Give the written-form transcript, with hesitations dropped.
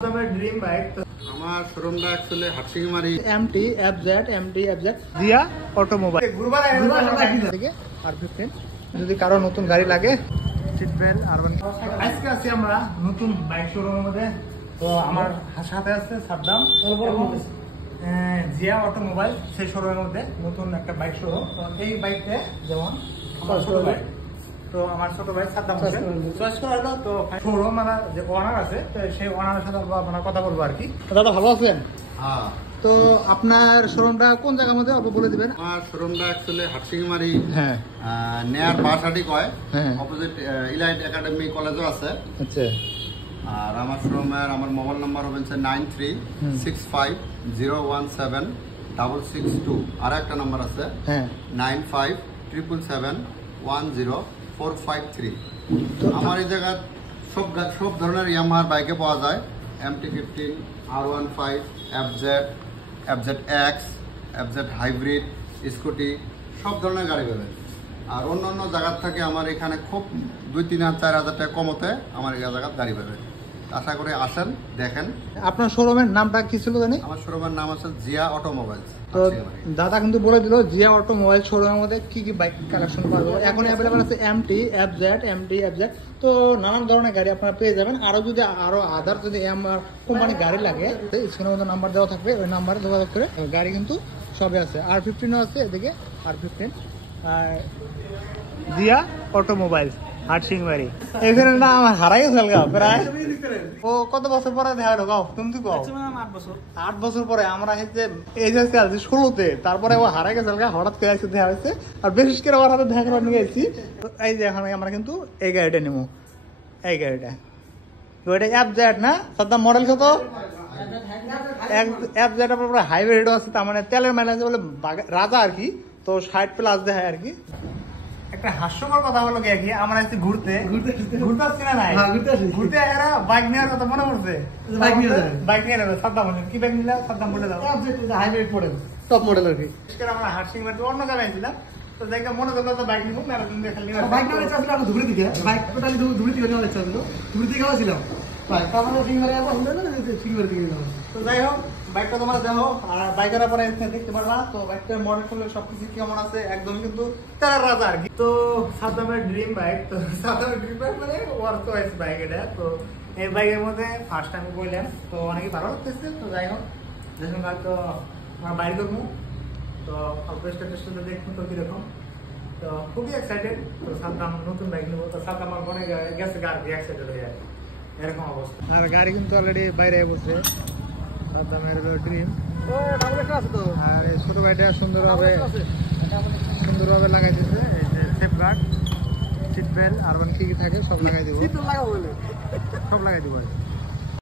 Dream bike আমার শোরুমটা actually Hatsingimari MT FZ Jia automobile থেকে R15 যদি কারো নতুন গাড়ি লাগে সিট বেল্ট আর আজকে আছি আমরা নতুন বাইক শোরুমের মধ্যে। তো আমার সাথে আছে সাদ্দাম জিয়া অটোমোবাইল, সেই শোরুমের মধ্যে নতুন একটা বাইক শোরুম। তো এই বাইকটা যেমন আমার ছোট বাইক, তো আমার ছোট ভাই সাদ্দাম হোসেন চয়েস করা হলো। তো শোরুম মানে যে ওনার আছে, তো সেই ওনারের সাথে আপনার কথা বলবো আর কি। দাদা ভালো আছেন? হ্যাঁ, তো আপনার শোরুমটা কোন জায়গার মধ্যে অল্প বলে দিবেন? আমার শোরুমটা অ্যাকচুয়ালি হাটসিংমারি হ্যাঁ নেয়ার বাসাটি কয় হ্যাঁ অপোজিট ইলাইট একাডেমি কলেজও আছে। আচ্ছা, আর আমার শোরুমের আমার মোবাইল নাম্বার হচ্ছে 9365017662। আর একটা নাম্বার আছে হ্যাঁ 9577710453। আমার এই জায়গায় সব ধরনের ইয়ামাহার বাইকে পাওয়া যায়। MT-15, R15, FZ, FZ hybrid, scooty, সব ধরনের গাড়ি পাবেন। আর অন্য জায়গার থেকে আমার এখানে খুব 2-3-4 হাজার টাকা কমতে আমার এই জায়গায় গাড়ি পাবেন। আশা করি আসেন, দেখেন। আপনার শোরুমের নামটা কি ছিল জানি? আমার শোরুমের নাম আছে জিয়া অটোমোবাইলস। তো দাদা কিন্তু বলে দিল জিয়া অটোমোবাইল শোরুমের মধ্যে কি কি বাইক কালেকশন পাবো। এখন অ্যাভেলেবল আছে MT, FZ। তো নানান ধরনের গাড়ি আপনারা পেয়ে যাবেন। আরো যদি আদার যদি কোম্পানি গাড়ি লাগে, স্ক্রিনের মধ্যে নাম্বার দেওয়া থাকবে, ওই নাম্বারে যোগাযোগ করে গাড়ি কিন্তু সবই আছে। R15 আছে এদিকে, R15 জিয়া অটোমোবাইল হাটসিংমারি। এখানে না আমার হারাই গেছে প্রায়। ও কত বছর পরে দেখা হলো গাও? তুমি তো গাও 8 বছর পরে আমরা এই যে 16তে, তারপরে ও হারাই গেছে হঠাৎ করে এসে দেখা হয়েছে। আর বিশেষ করে ওর হাতে দেখা করে নিয়ে গেছি। এই যে এখন আমরা কিন্তু এই গাড়িটা নেবো, এই গাড়িটা ওইটা FZ না সাদ্দাম মডেল কত? FZ হাইব্রিড আছে, তার মানে তেলের মাইলেজ বলে রাজা আর কি। তো 60+ দেখায় আর কি। একটা হাস্যকর কথা হলো কি, আমরা এসে ঘুরতে আসছি না নাই, ঘুরতে এরা বাইক নেওয়ার কথা মনে পড়ছে। বাইক নিয়ে নেবে সাদ্দাম বলেন, কি বাইক নিলে সাদ্দাম বলে দাও? হাইব্রিড মডেল, টপ মডেল আর কি। আমরা হাটসিংমারিতে অন্য জায়গায় ছিলাম, তো দেখে মনে করলো তো বাইক নিবো না, বাইক নেওয়ার ইচ্ছা ছিল ধুবড়ি থেকে, বাইক টোটালি ধুবড়ি থেকে নেওয়ার ইচ্ছা ছিল, ধুবড়ি থেকে ছিলাম। তো যাই হোক, বাইকটা তোমরা দেখো আর বাইকের পরে দেখতে পারবা। তো বাইকটার মডেল করলে সবকিছু কেমন আছে, একদম কিন্তু তেরার রাজা আর কি। তো সাদ্দামের ড্রিম বাইক, তো সাদ্দামের ড্রিম বাইক মানে ওয়ার চয়েস বাইক এটা। তো এই বাইকের মধ্যে ফার্স্ট টাইম বললাম, তো অনেকে ভালো লাগতেছে। তো যাই হোক, যেসব গাড়ি তো আমরা বাইক করবো, তো অল্প স্টেশনে দেখবো তো কিরকম। তো খুবই এক্সাইটেড। তো সাদ্দাম নতুন বাইক নেবো, তো সাদ্দাম আমার মনে গেছে গাড়ি এক্সাইটেড হয়ে যায়, এরকম অবস্থা। আর গাড়ি কিন্তু অলরেডি বাইরে বসে সাদ্দামের ড্রিম। আর এই ছোট গাড়িটা সুন্দরভাবে লাগাই দিচ্ছে। এই যে সেফ গার্ড, সিট বেল্ট আর কি কি থাকে সব লাগাই দিব, সব লাগাই দিব।